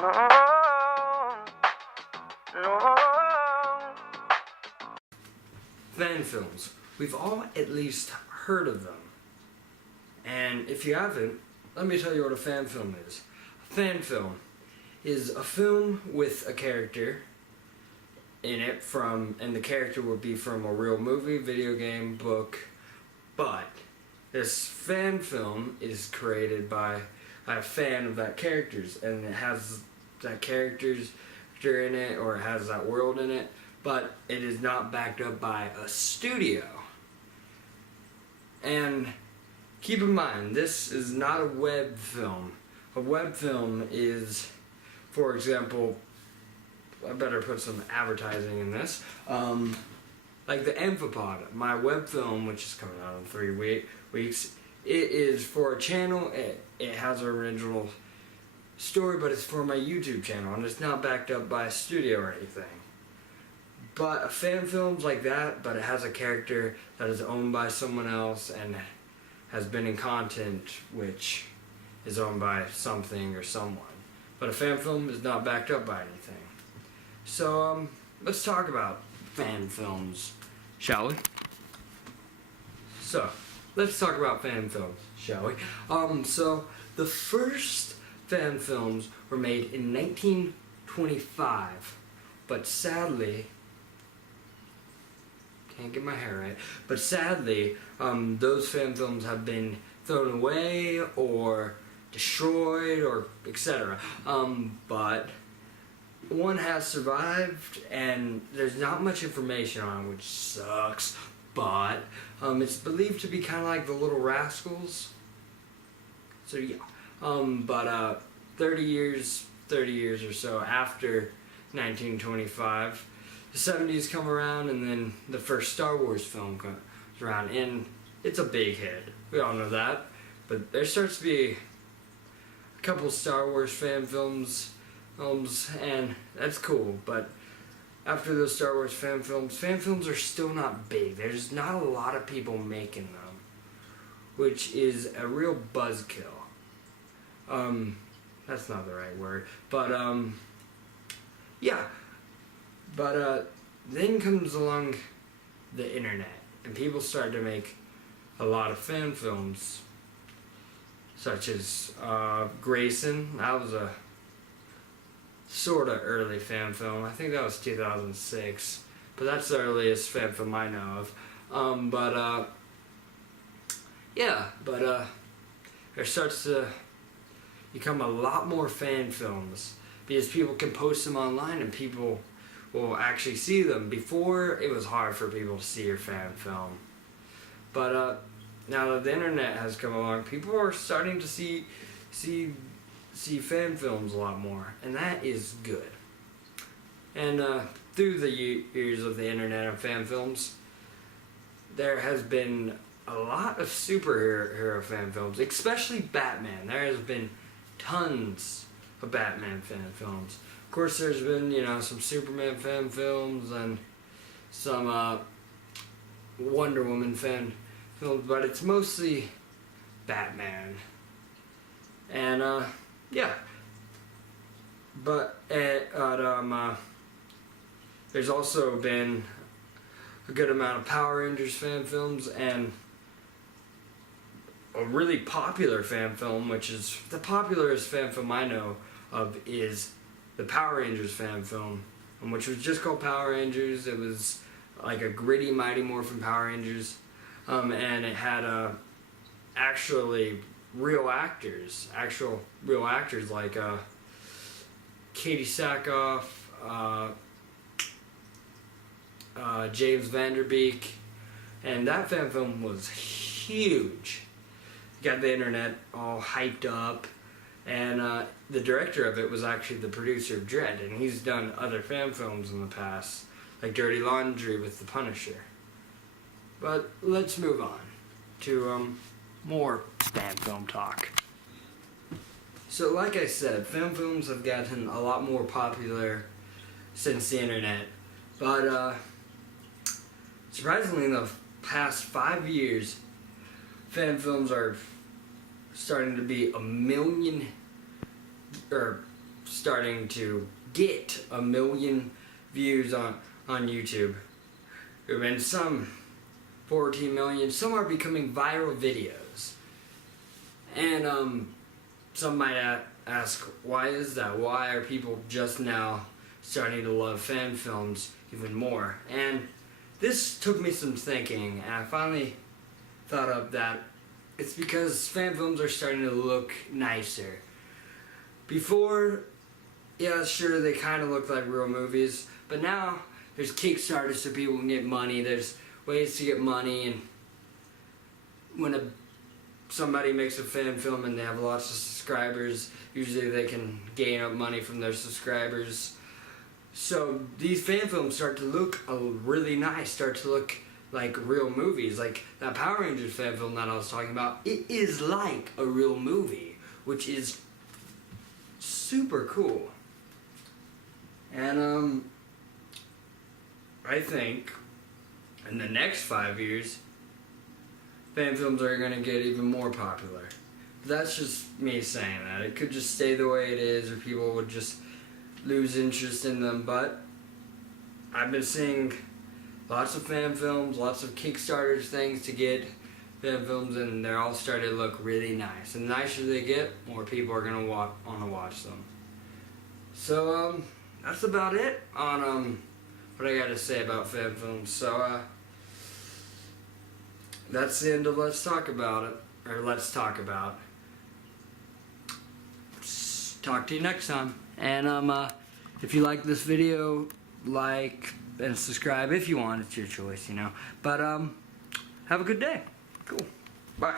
No, no. Fan films. We've all at least heard of them. And if you haven't, let me tell you what a fan film is. A fan film is a film with a character in it and the character would be from a real movie, video game, book, but this fan film is created by a fan of that character's, and it has that character's in it, or it has that world in it, but it is not backed up by a studio. And keep in mind, this is not a web film. A web film is, for example, I better put some advertising in this, like the Amphipod, my web film, which is coming out in 3 weeks. It is for a channel. It has an original story, but it's for my YouTube channel, and it's not backed up by a studio or anything. But a fan film's like that, but it has a character that is owned by someone else and has been in content which is owned by something or someone. But a fan film is not backed up by anything. So, let's talk about fan films, shall we? So, let's talk about fan films, shall we? So the first fan films were made in 1925, but sadly, can't get my hair right, but sadly, those fan films have been thrown away or destroyed or etc. But one has survived, and there's not much information on it, which sucks, but it's believed to be kind of like the Little Rascals. So yeah, but 30 years or so after 1925, the 70s come around, and then the first Star Wars film comes around, and it's a big hit. We all know that, but there starts to be a couple Star Wars fan films, and that's cool, but after those Star Wars fan films are still not big. There's not a lot of people making them, which is a real buzzkill. That's not the right word, but yeah. But then comes along the internet, and people start to make a lot of fan films, such as Grayson. That was a sort of early fan film. I think that was 2006, but that's the earliest fan film I know of. There starts to become a lot more fan films because people can post them online and people will actually see them. Before, it was hard for people to see your fan film, but now that the internet has come along, people are starting to see fan films a lot more, and that is good. And through the years of the internet and fan films, there has been a lot of superhero fan films, especially Batman. There has been tons of Batman fan films. Of course, there's been, some Superman fan films and some Wonder Woman fan films, but it's mostly Batman. And yeah, but there's also been a good amount of Power Rangers fan films, and a really popular fan film, which is the popularest fan film I know of, is the Power Rangers fan film, which was just called Power Rangers. It was like a gritty Mighty Morphin Power Rangers, and it had actual real actors like Katie Sackhoff, James Van Der Beek, and that fan film was huge. Got the internet all hyped up, and the director of it was actually the producer of Dredd, and he's done other fan films in the past, like Dirty Laundry with The Punisher. But let's move on to more fan film talk. So like I said, fan films have gotten a lot more popular since the internet, but surprisingly in the past 5 years, fan films are starting to be 1 million, or starting to get 1 million views on YouTube. There have been some 14 million. Some are becoming viral videos. And some might ask, why is that? Why are people just now starting to love fan films even more? And this took me some thinking, and I finally thought of that it's because fan films are starting to look nicer. Before, yeah, sure, they kind of look like real movies, but now there's Kickstarter so people can get money. There's ways to get money, and when somebody makes a fan film and they have lots of subscribers, usually they can gain up money from their subscribers. So these fan films start to look really nice, start to look like real movies. Like that Power Rangers fan film that I was talking about, it is like a real movie, which is super cool. And I think in the next 5 years, fan films are going to get even more popular. That's just me saying that. It could just stay the way it is, or people would just lose interest in them, but I've been seeing lots of fan films, lots of Kickstarters things to get fan films, and they're all starting to look really nice. And the nicer they get, more people are going to want to watch them. So, that's about it on what I got to say about fan films. So, that's the end of Let's Talk About It, or Let's Talk About. Talk to you next time. And if you like this video, like and subscribe if you want. It's your choice, you know. But have a good day. Cool. Bye.